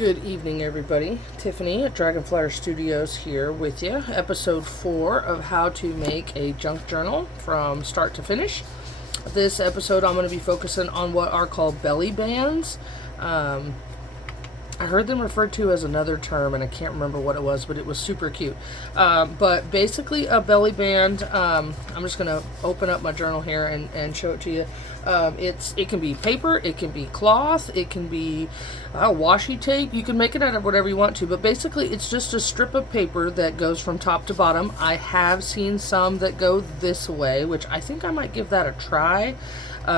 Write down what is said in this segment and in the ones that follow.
Good evening, everybody. Tiffany at Dragonflyer Studios here with you. Episode 4 of how to make a junk journal from start to finish. This episode, I'm going to be focusing on what are called belly bands. I heard them referred to as another term, and I can't remember what it was, but it was super cute. But basically, a belly band. I'm just going to open up my journal here and show it to you. It can be paper, it can be cloth, it can be washi tape. You can make it out of whatever you want to, but basically it's just a strip of paper that goes from top to bottom. I have seen some that go this way, which I think I might give that a try.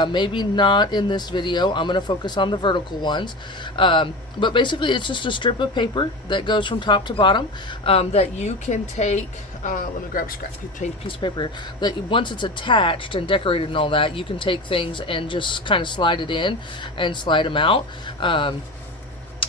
Maybe not in this video. I'm going to focus on the vertical ones. But basically it's just a strip of paper that goes from top to bottom that you can take, let me grab a scrap piece of paper here, that once it's attached and decorated and all that, you can take things and just kind of slide it in and slide them out.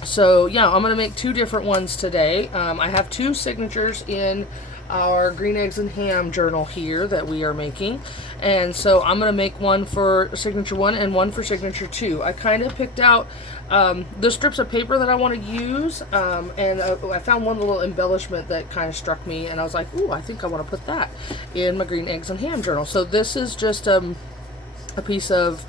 So yeah, I'm going to make two different ones today. I have two signatures in our green eggs and ham journal here that we are making, and so I'm going to make one for signature 1 and one for signature 2. I kind of picked out the strips of paper that I want to use, and I found one little embellishment that kind of struck me, and I was like, ooh, I think I want to put that in my green eggs and ham journal. So this is just a piece of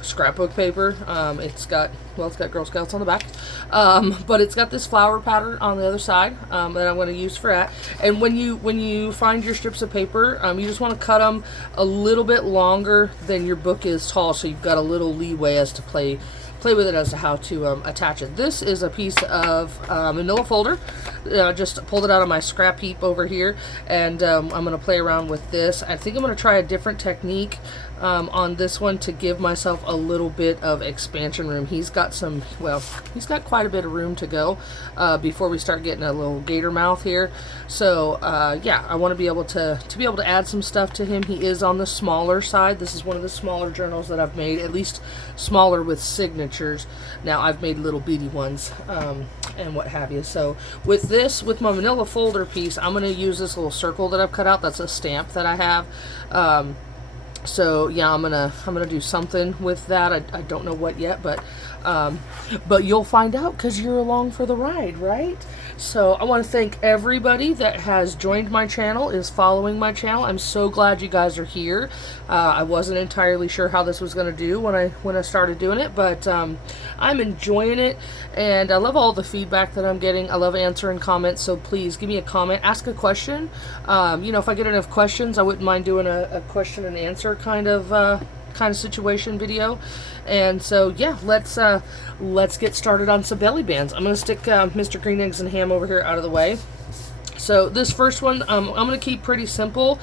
scrapbook paper. It's got Girl Scouts on the back, but it's got this flower pattern on the other side that I'm going to use for that. And when you find your strips of paper, you just want to cut them a little bit longer than your book is tall, so you've got a little leeway as to play with it as to how to attach it. This is a piece of manila folder. Just pulled it out of my scrap heap over here, and I'm going to play around with this. I think I'm going to try a different technique on this one to give myself a little bit of expansion room. He's got quite a bit of room to go before we start getting a little gator mouth here. So yeah, I want to be able to add some stuff to him. He is on the smaller side. This is one of the smaller journals that I've made, at least smaller with signatures. Now I've made little beady ones and what have you. So with my manila folder piece, I'm going to use this little circle that I've cut out. That's a stamp that I have. So yeah, I'm gonna do something with that. I don't know what yet, but you'll find out because you're along for the ride, right? So I want to thank everybody that has joined my channel, is following my channel. I'm so glad you guys are here. I wasn't entirely sure how this was going to do when I started doing it, but I'm enjoying it, and I love all the feedback that I'm getting. I love answering comments, so please give me a comment, ask a question. If I get enough questions, I wouldn't mind doing a question and answer kind of situation video. And so yeah, let's get started on some belly bands. I'm gonna stick Mr. Green Eggs and Ham over here out of the way. So this first one, I'm gonna keep pretty simple.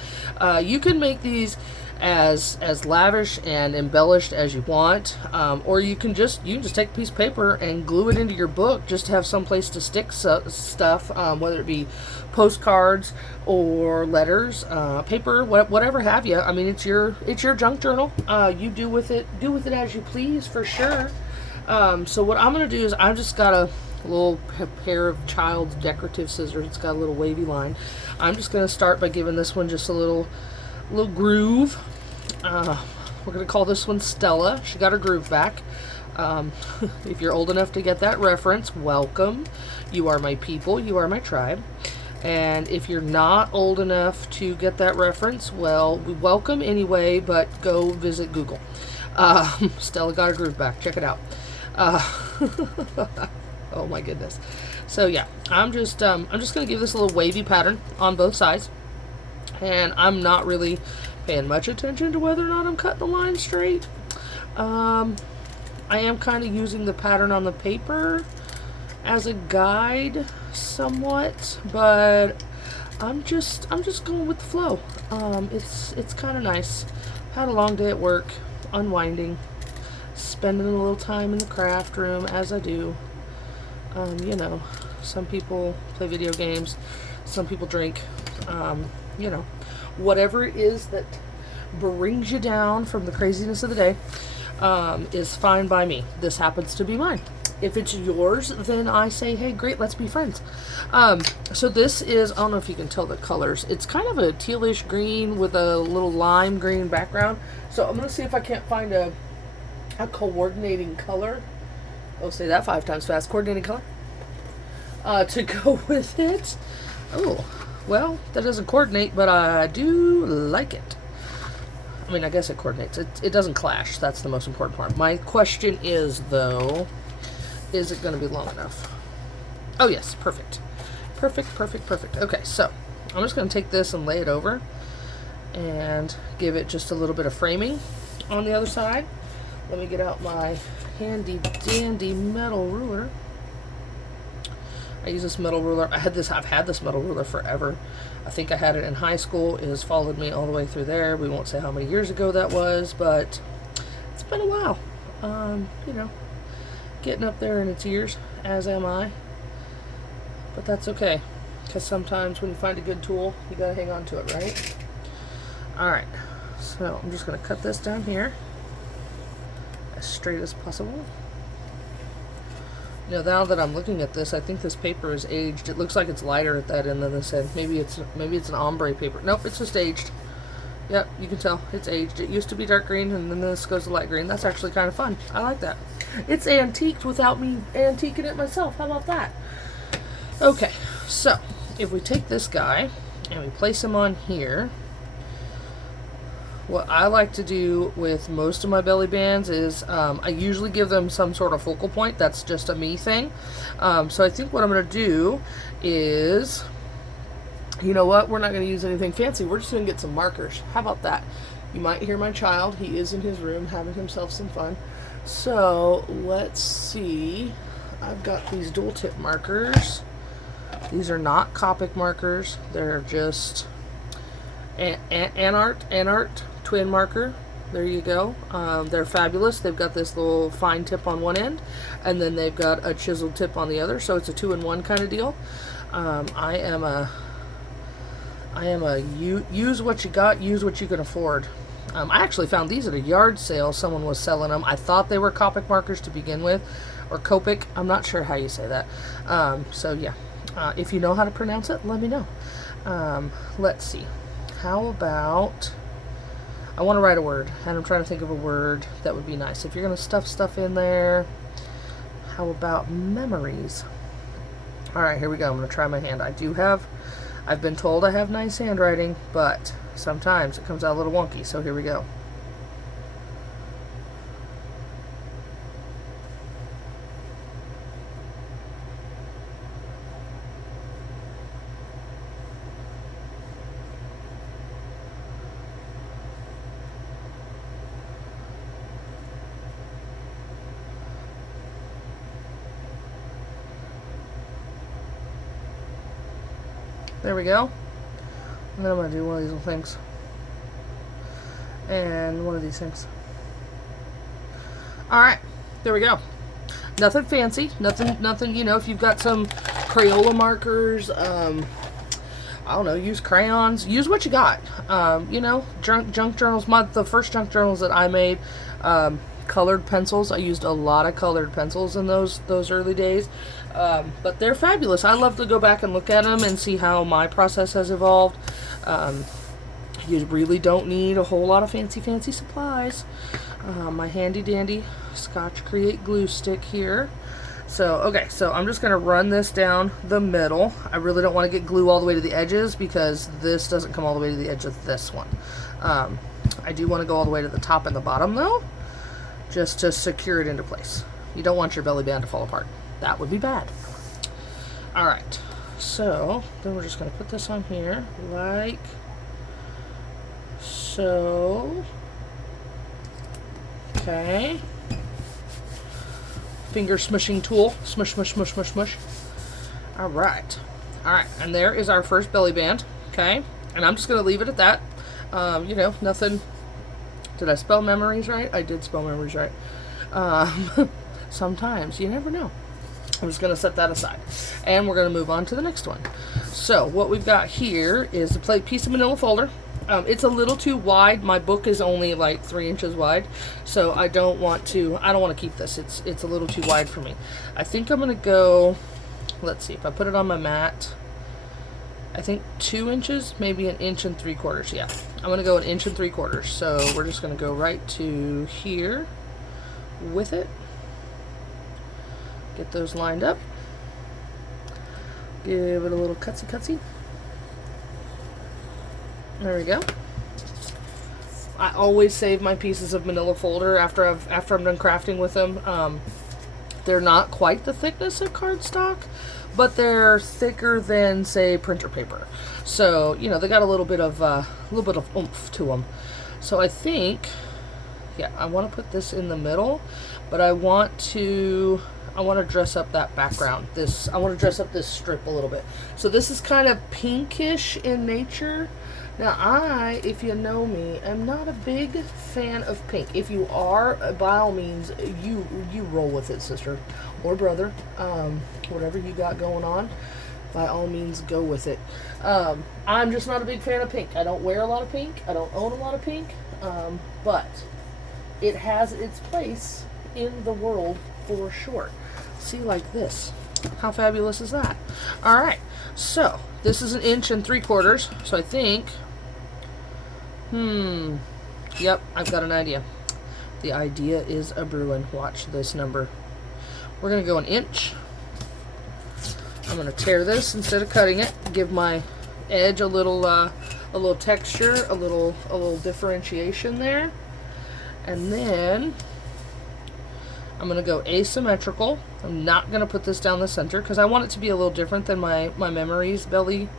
You can make these as lavish and embellished as you want, or you can just take a piece of paper and glue it into your book just to have some place to stick stuff, whether it be postcards or letters, paper, whatever have you. I mean, it's your junk journal. You do with it as you please, for sure. So what I'm gonna do is I've just got a little pair of child's decorative scissors. It's got a little wavy line. I'm just gonna start by giving this one just a little groove. We're gonna call this one Stella. She got her groove back. If you're old enough to get that reference, welcome. You are my people. You are my tribe. And if you're not old enough to get that reference, well, we welcome anyway, but go visit Google. Stella got her groove back. Check it out. Oh my goodness. So yeah, I'm just gonna give this a little wavy pattern on both sides, and I'm not really paying much attention to whether or not I'm cutting the line straight. I am kind of using the pattern on the paper as a guide somewhat, but I'm just going with the flow. It's kind of nice. Had a long day at work, unwinding, spending a little time in the craft room as I do. Some people play video games, some people drink, whatever it is that brings you down from the craziness of the day is fine by me. This happens to be mine. If it's yours, then I say, hey, great, let's be friends. So this is, I don't know if you can tell the colors. It's kind of a tealish green with a little lime green background. So I'm going to see if I can't find a coordinating color I'll say that 5 times fast. Coordinating color. To go with it. Oh, well, that doesn't coordinate, but I do like it. I mean, I guess it coordinates. It doesn't clash. That's the most important part. My question is, though, is it going to be long enough? Oh, yes. Perfect. Perfect, perfect, perfect. Okay, so I'm just going to take this and lay it over and give it just a little bit of framing on the other side. Let me get out my handy dandy metal ruler. I use this metal ruler. I've had this metal ruler forever. I think I had it in high school. It has followed me all the way through there. We won't say how many years ago that was, but it's been a while. You know, getting up there in its years, as am I. But that's okay, because sometimes when you find a good tool, you gotta hang on to it, right? Alright, so I'm just gonna cut this down here as straight as possible. You know, now that I'm looking at this, I think this paper is aged. It looks like it's lighter at that end than this end. Maybe it's an ombre paper. Nope, it's just aged. Yep, you can tell it's aged. It used to be dark green, and then this goes to light green. That's actually kind of fun. I like that. It's antiqued without me antiquing it myself. How about that? Okay, so if we take this guy and we place him on here, what I like to do with most of my belly bands is I usually give them some sort of focal point. That's just a me thing. So I think what I'm going to do is, you know what, we're not going to use anything fancy. We're just going to get some markers. How about that? You might hear my child. He is in his room having himself some fun. So let's see. I've got these dual tip markers. These are not Copic markers. They're just Anart twin marker. There you go. They're fabulous. They've got this little fine tip on one end, and then they've got a chiseled tip on the other, so it's a 2-in-1 kind of deal. I am a use what you got, use what you can afford. I actually found these at a yard sale. Someone was selling them. I thought they were Copic markers to begin with, or Copic. I'm not sure how you say that. So yeah, if you know how to pronounce it, let me know. Let's see. How about, I want to write a word, and I'm trying to think of a word that would be nice. If you're going to stuff stuff in there, how about memories? Alright, here we go. I'm going to try my hand. I've been told I have nice handwriting, but sometimes it comes out a little wonky, so here we go. There we go. And then I'm going to do one of these little things. And one of these things. Alright. There we go. Nothing fancy. Nothing, you know, if you've got some Crayola markers, I don't know, use crayons. Use what you got. You know, junk journals. The first junk journals that I made, colored pencils. I used a lot of colored pencils in those early days. But they're fabulous. I love to go back and look at them and see how my process has evolved. You really don't need a whole lot of fancy supplies. My handy dandy Scotch Create glue stick here. So, okay, so I'm just going to run this down the middle. I really don't want to get glue all the way to the edges because this doesn't come all the way to the edge of this one. I do want to go all the way to the top and the bottom though, just to secure it into place. You don't want your belly band to fall apart. That would be bad. Alright, so then we're just going to put this on here like so. Okay. Finger smushing tool. Smush, smush, smush, smush, smush. Alright. Alright, and there is our first belly band. Okay, and I'm just going to leave it at that. You know, nothing. Did I spell memories right? I did spell memories right. Sometimes, you never know. I'm just going to set that aside. And we're going to move on to the next one. So, what we've got here is a piece of manila folder. It's a little too wide. My book is only like 3 inches wide. So, I don't want to keep this. It's a little too wide for me. I think I'm going to go, let's see, if I put it on my mat, I think 2 inches, maybe 1 3/4 inches. Yeah, I'm going to go 1 3/4 inches. So, we're just going to go right to here with it. Get those lined up. Give it a little cutsy. There we go. I always save my pieces of manila folder after I'm done crafting with them. They're not quite the thickness of cardstock, but they're thicker than, say, printer paper. So, you know, they got a little bit of oomph to them. So I think, yeah, I want to put this in the middle, but I want to dress up that background. I want to dress up this strip a little bit. So this is kind of pinkish in nature. Now if you know me, am not a big fan of pink. If you are, by all means, you roll with it, sister or brother. Whatever you got going on, by all means, go with it. I'm just not a big fan of pink. I don't wear a lot of pink. I don't own a lot of pink. But it has its place in the world for sure. See, like this. How fabulous is that? All right. So this is 1 3/4 inches. So I think, yep, I've got an idea. The idea is a brewing. Watch this number. We're gonna go 1 inch. I'm gonna tear this instead of cutting it. Give my edge a little texture, a little differentiation there, and then I'm going to go asymmetrical. I'm not going to put this down the center because I want it to be a little different than my Memories belly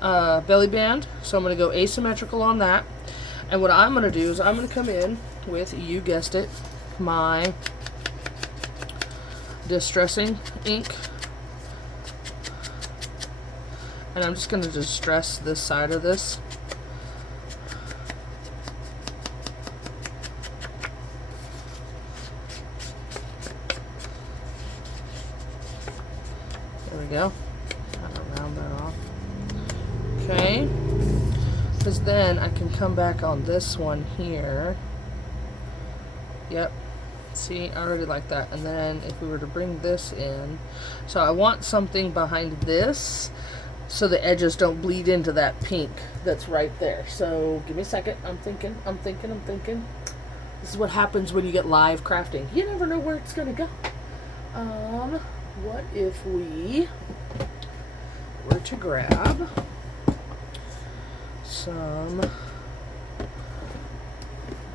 band. So I'm going to go asymmetrical on that. And what I'm going to do is I'm going to come in with, you guessed it, my distressing ink. And I'm just going to distress this side of this. There we go. Kind of round that off. Okay. Because then I can come back on this one here. Yep. See, I already like that. And then if we were to bring this in, so I want something behind this so the edges don't bleed into that pink that's right there. So give me a second. I'm thinking. This is what happens when you get live crafting. You never know where it's gonna go. What if we were to grab some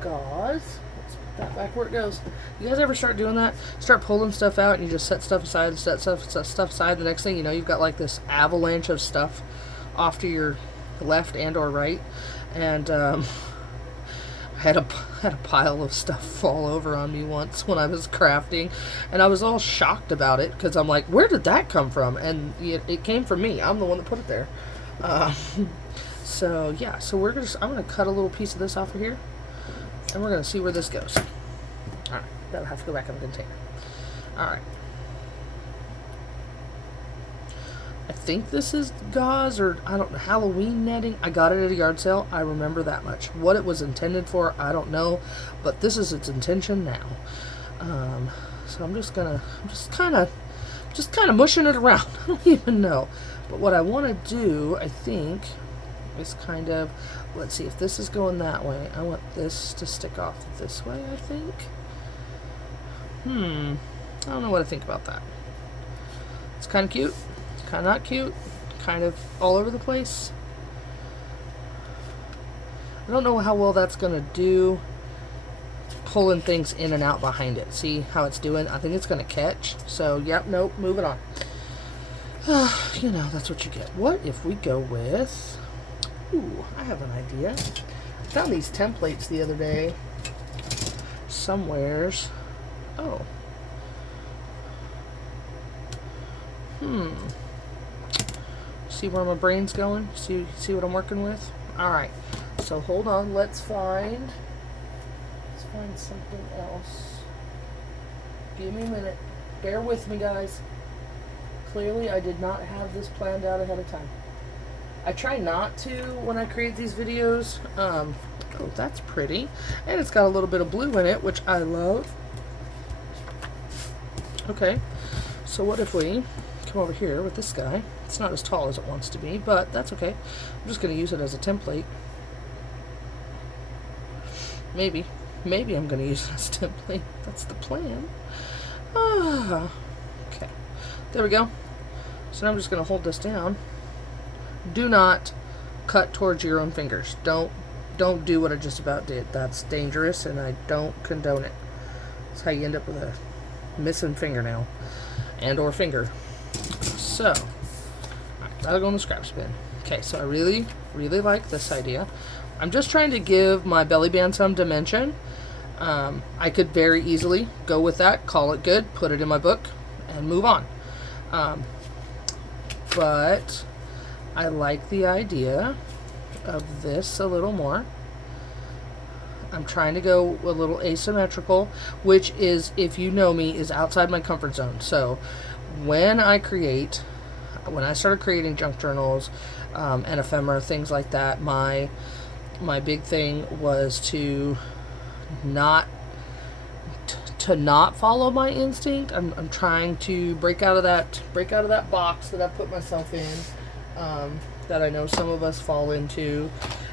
gauze? Let's put that back where it goes. You guys ever start doing that? Start pulling stuff out and you just set stuff aside and set stuff aside. The next thing you know, you've got like this avalanche of stuff off to your left and or right. And I had a pile of stuff fall over on me once when I was crafting, and I was all shocked about it because I'm like, where did that come from? And it came from me. I'm the one that put it there. So yeah, so I'm gonna cut a little piece of this off of here, and we're gonna see where this goes. All right, that'll have to go back in the container. All right. I think this is gauze, or I don't know, Halloween netting. I got it at a yard sale. I remember that much. What it was intended for, I don't know, but this is its intention now. So I'm just kind of mushing it around. I don't even know. But what I want to do, I think, is kind of, let's see, if this is going that way, I want this to stick off this way, I think. I don't know what to think about that. It's kind of cute. Kind of not cute, kind of all over the place. I don't know how well that's gonna do pulling things in and out behind it. See how it's doing? I think it's gonna catch. So yep, nope, moving on. You know, that's what you get. What if we go with, ooh, I have an idea. I found these templates the other day somewheres. Oh. See where my brain's going? See what I'm working with? Alright, so hold on, let's find something else. Give me a minute. Bear with me, guys. Clearly I did not have this planned out ahead of time. I try not to when I create these videos. Oh, that's pretty. And it's got a little bit of blue in it, which I love. Okay, so what if we come over here with this guy? It's not as tall as it wants to be, but that's okay. I'm just going to use it as a template. Maybe I'm going to use it as a template. That's the plan. There we go. So now I'm just going to hold this down. Do not cut towards your own fingers. Don't do what I just about did. That's dangerous, and I don't condone it. That's how you end up with a missing fingernail and or finger. So, that'll go in the scraps bin. Okay, so I really, really like this idea. I'm just trying to give my belly band some dimension. I could very easily go with that, call it good, put it in my book, and move on. But I like the idea of this a little more. I'm trying to go a little asymmetrical, which is, if you know me, is outside my comfort zone. So when I started creating junk journals and ephemera, things like that, my big thing was to not follow my instinct. I'm trying to break out of that box that I put myself in, that I know some of us fall into.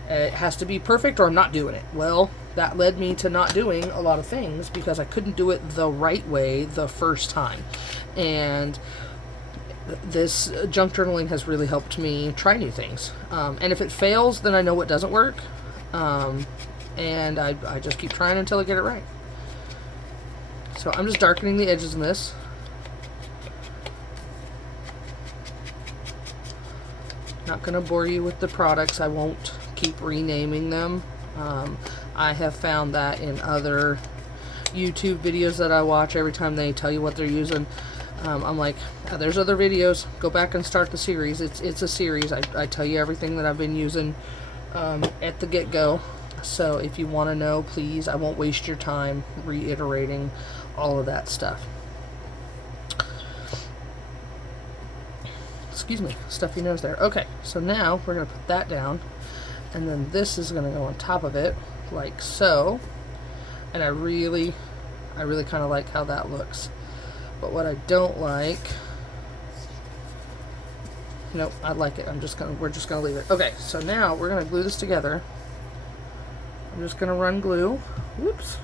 It has to be perfect or I'm not doing it. Well, that led me to not doing a lot of things because I couldn't do it the right way the first time. And this junk journaling has really helped me try new things. And if it fails, then I know what doesn't work. And I just keep trying until I get it right. So I'm just darkening the edges in this. Not going to bore you with the products. I won't keep renaming them. I have found that in other YouTube videos that I watch, every time they tell you what they're using, I'm like, there's other videos. Go back and start the series. It's a series. I tell you everything that I've been using at the get-go. So if you want to know, please, I won't waste your time reiterating all of that stuff. Excuse me, stuffy nose there. Okay, so now we're going to put that down, and then this is going to go on top of it, like so. And I really kind of like how that looks. But what I don't like, nope, I like it. We're just gonna leave it. Okay, so now we're gonna glue this together. I'm just gonna run glue. Whoops.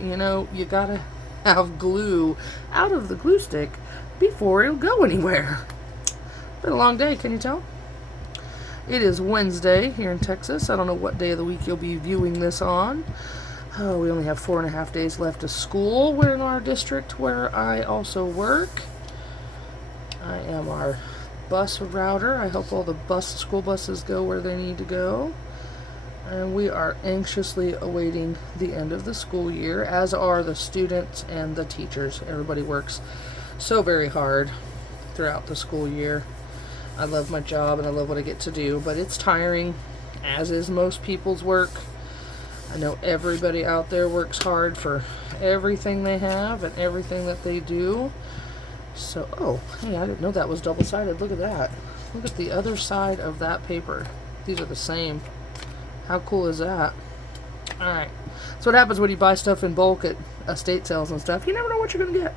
You know, you gotta have glue out of the glue stick before it'll go anywhere. Been a long day, can you tell? It is Wednesday here in Texas. I don't know what day of the week you'll be viewing this on. Oh, we only have 4.5 days left of school. We're in our district where I also work. I am our bus router. I hope all the school buses go where they need to go. And we are anxiously awaiting the end of the school year, as are the students and the teachers. Everybody works so very hard throughout the school year. I love my job and I love what I get to do, but it's tiring, as is most people's work. I know everybody out there works hard for everything they have and everything that they do. So, oh, hey, I didn't know that was double-sided. Look at that. Look at the other side of that paper. These are the same. How cool is that? Alright. So what happens when you buy stuff in bulk at estate sales and stuff? You never know what you're going to get.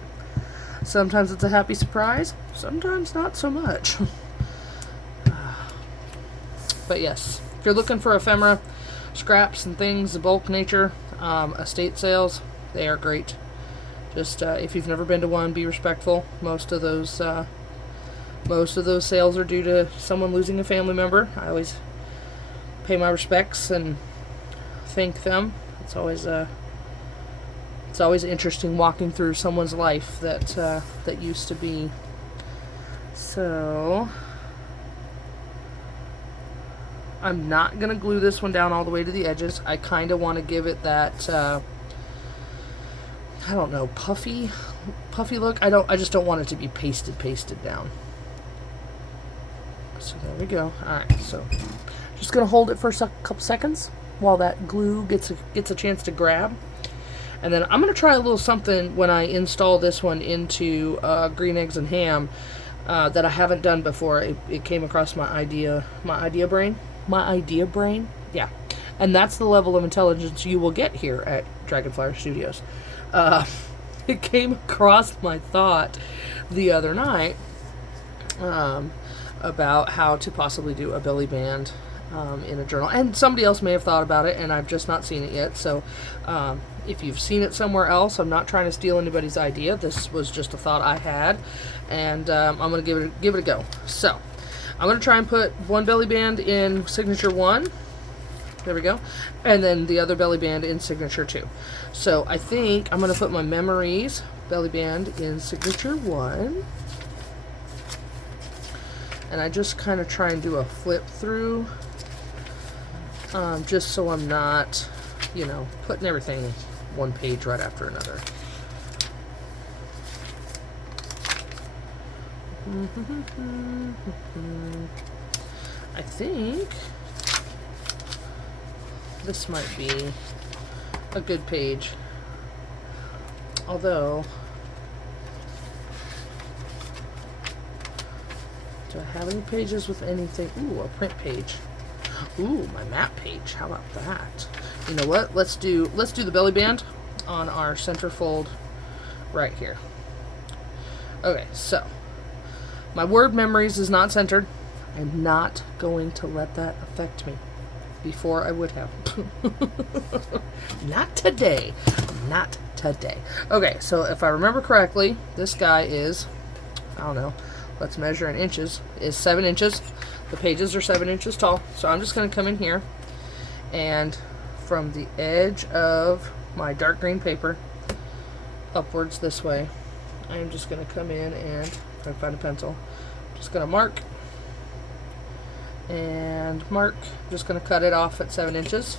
Sometimes it's a happy surprise. Sometimes not so much. But yes, if you're looking for ephemera, scraps and things, the bulk nature, estate sales, they are great. Just if you've never been to one, be respectful. Most of those sales are due to someone losing a family member. I always pay my respects and thank them. It's always interesting walking through someone's life that used to be. So I'm not going to glue this one down all the way to the edges. I kind of want to give it that, I don't know, puffy look. I just don't want it to be pasted down. So there we go. Alright, so just going to hold it for a couple seconds while that glue gets a chance to grab. And then I'm going to try a little something when I install this one into Green Eggs and Ham that I haven't done before. It came across my idea brain. Yeah. And that's the level of intelligence you will get here at Dragonflyer Studios. It came across my thought the other night about how to possibly do a belly band in a journal. And somebody else may have thought about it, and I've just not seen it yet. So if you've seen it somewhere else, I'm not trying to steal anybody's idea. This was just a thought I had, and I'm going to give it a go. So I'm going to try and put one belly band in signature 1. There we go. And then the other belly band in signature 2. So I think I'm going to put my Memories belly band in signature 1. And I just kind of try and do a flip through, just so I'm not, you know, putting everything one page right after another. I think this might be a good page, although, do I have any pages with anything? Ooh, a print page. Ooh, my map page. How about that? You know what? Let's do the belly band on our centerfold right here. Okay, so my word Memories is not centered. I'm not going to let that affect me. Before I would have. Not today. Not today. Okay, so if I remember correctly, this guy is, I don't know, let's measure in inches, is 7 inches. The pages are 7 inches tall. So I'm just going to come in here, and from the edge of my dark green paper upwards this way, I'm just going to come in and, if I find a pencil, just going to mark and mark. I'm just going to cut it off at 7 inches.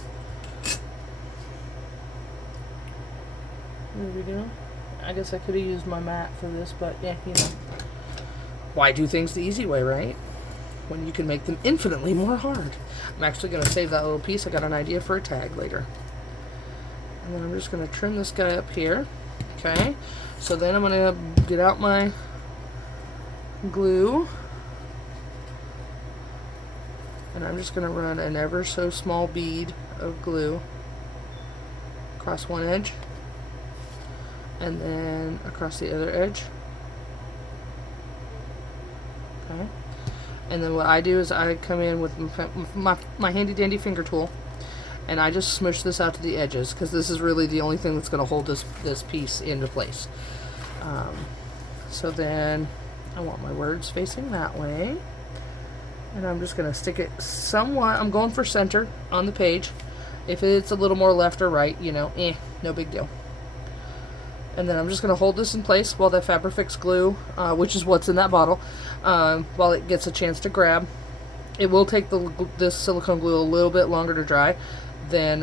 There we go. I guess I could have used my mat for this, but yeah, you know. Why do things the easy way, right? When you can make them infinitely more hard. I'm actually going to save that little piece. I got an idea for a tag later. And then I'm just going to trim this guy up here. Okay. So then I'm going to get out my glue. And I'm just going to run an ever so small bead of glue across one edge. And then across the other edge. Okay. And then what I do is I come in with my handy dandy finger tool, and I just smush this out to the edges, because this is really the only thing that's going to hold this piece into place. So then I want my words facing that way, and I'm just going to stick it somewhat. I'm going for center on the page. If it's a little more left or right, you know, no big deal. And then I'm just going to hold this in place while the Fabrifix glue, which is what's in that bottle, while it gets a chance to grab. It will take this silicone glue a little bit longer to dry than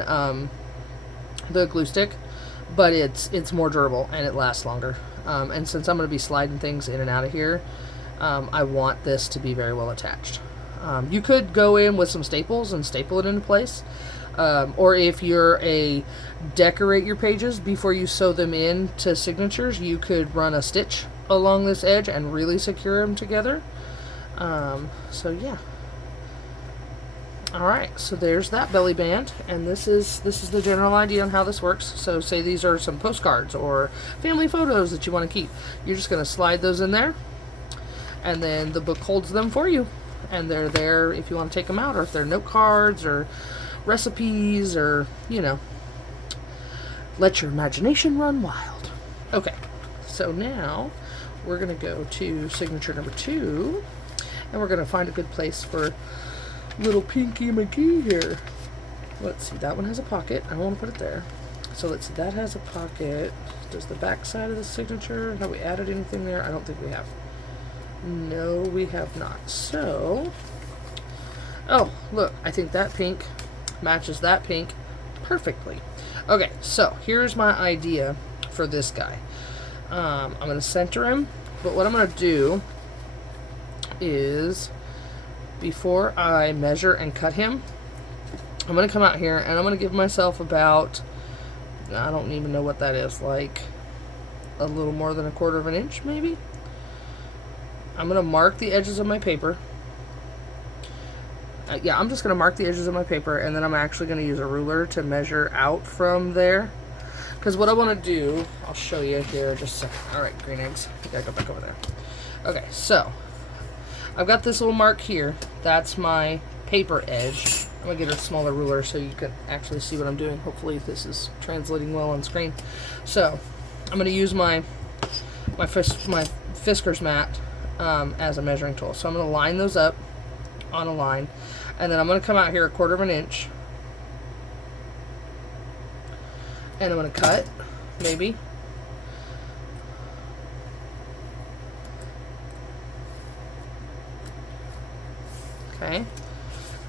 the glue stick, but it's more durable and it lasts longer. And since I'm going to be sliding things in and out of here, I want this to be very well attached. You could go in with some staples and staple it into place. Or if you're decorate your pages before you sew them in to signatures, you could run a stitch along this edge and really secure them together. So yeah. Alright, so there's that belly band, and this is the general idea on how this works. So say these are some postcards or family photos that you want to keep. You're just going to slide those in there, and then the book holds them for you. And they're there if you want to take them out, or if they're note cards or recipes, or, you know, let your imagination run wild. Okay, so now we're going to go to signature number 2, and we're going to find a good place for little Pinky McGee here. Let's see, that one has a pocket. I don't want to put it there. So let's see, that has a pocket. Does the back side of the signature, have we added anything there? I don't think we have. No, we have not. So, oh, look, I think that pink matches that pink perfectly. Okay, so here's my idea for this guy. I'm going to center him, but what I'm going to do is, before I measure and cut him, I'm going to come out here and I'm going to give myself about, I don't even know what that is, like a little more than 1/4 of an inch maybe. I'm going to mark the edges of my paper. Yeah, I'm just going to mark the edges of my paper, and then I'm actually going to use a ruler to measure out from there. Because what I want to do, I'll show you here just a second. Alright, green eggs. You gotta go back over there. Okay, so I've got this little mark here. That's my paper edge. I'm going to get a smaller ruler so you can actually see what I'm doing. Hopefully this is translating well on screen. So I'm going to use my Fiskars mat as a measuring tool. So I'm going to line those up on a line, and then I'm going to come out here 1/4 of an inch, and I'm going to cut, maybe. Okay,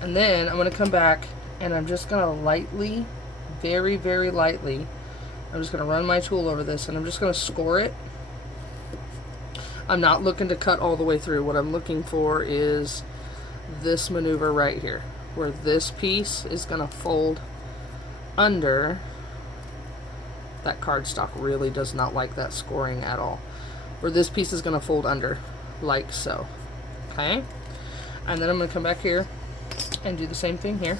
and then I'm going to come back and I'm just going to lightly, very, very lightly, I'm just going to run my tool over this and I'm just going to score it. I'm not looking to cut all the way through. What I'm looking for is this maneuver right here, where this piece is going to fold under. That cardstock really does not like that scoring at all. Where this piece is going to fold under, like so. Okay? And then I'm going to come back here and do the same thing here.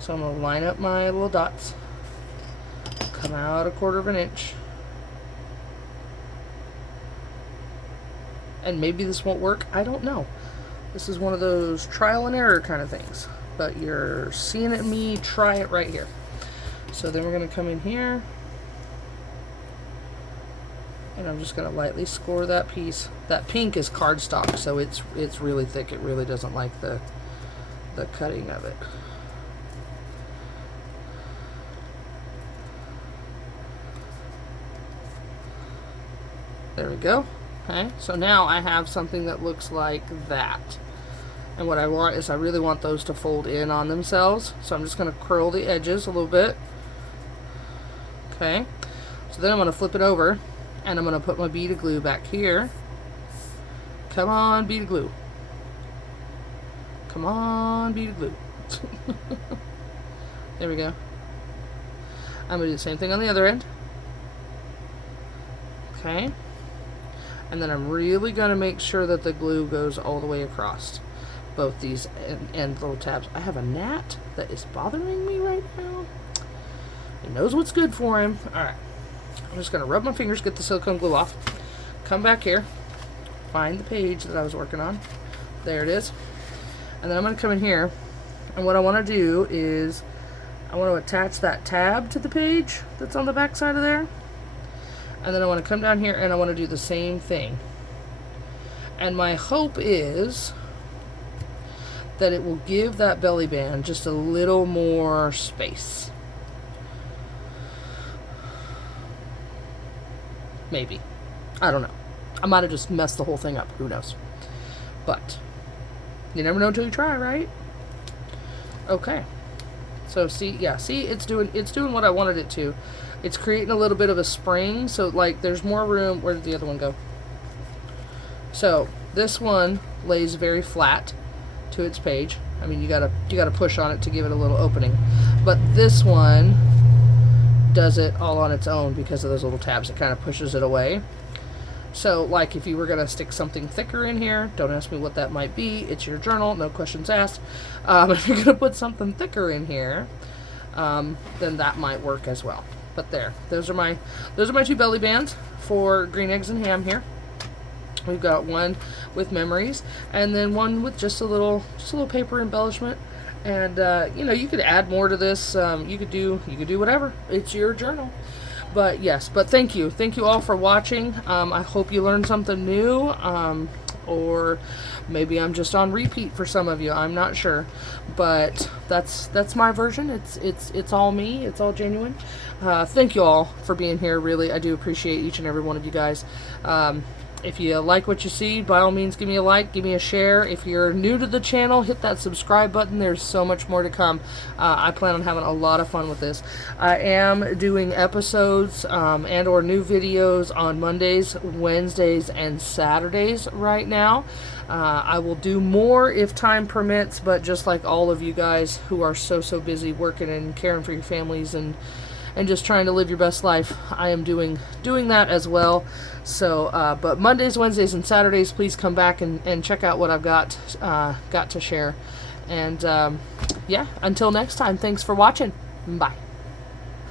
So I'm going to line up my little dots, come out 1/4 of an inch. And maybe this won't work, I don't know. This is one of those trial and error kind of things. But you're seeing it me try it right here. So then we're going to come in here, and I'm just going to lightly score that piece. That pink is cardstock, so it's really thick. It really doesn't like the cutting of it. There we go. Okay, so now I have something that looks like that. And what I want is I really want those to fold in on themselves. So I'm just going to curl the edges a little bit. Okay, so then I'm going to flip it over and I'm going to put my bead of glue back here. Come on, bead of glue. Come on, bead of glue. There we go. I'm going to do the same thing on the other end. Okay. And then I'm really going to make sure that the glue goes all the way across both these end little tabs. I have a gnat that is bothering me right now. He knows what's good for him. Alright. I'm just going to rub my fingers, get the silicone glue off. Come back here. Find the page that I was working on. There it is. And then I'm going to come in here. And what I want to do is I want to attach that tab to the page that's on the back side of there. And then I want to come down here and I want to do the same thing. And my hope is that it will give that belly band just a little more space. Maybe. I don't know. I might have just messed the whole thing up. Who knows? But you never know until you try, right? Okay. So see, yeah, see, it's doing what I wanted it to. It's creating a little bit of a spring, so like there's more room. Where did the other one go? So this one lays very flat to its page. I mean, you gotta push on it to give it a little opening. But this one does it all on its own because of those little tabs. It kind of pushes it away. So like if you were gonna stick something thicker in here, don't ask me what that might be. It's your journal, no questions asked. If you're gonna put something thicker in here, then that might work as well. But there, those are my two belly bands for Green Eggs and Ham here. We've got one with memories, and then one with just a little paper embellishment. And you know, you could add more to this. You could do whatever. It's your journal. But yes, but thank you all for watching. I hope you learned something new. Or maybe I'm just on repeat for some of you. I'm not sure, but that's my version. It's all me. It's all genuine. Thank you all for being here. Really, I do appreciate each and every one of you guys. If you like what you see, by all means, give me a like, give me a share. If you're new to the channel, hit that subscribe button. There's so much more to come. I plan on having a lot of fun with this. I am doing episodes and or new videos on Mondays, Wednesdays, and Saturdays right now. I will do more if time permits, but just like all of you guys who are so busy working and caring for your families and just trying to live your best life, I am doing that as well. So, but Mondays, Wednesdays, and Saturdays, please come back and check out what I've got to share. And yeah, until next time, thanks for watching. Bye.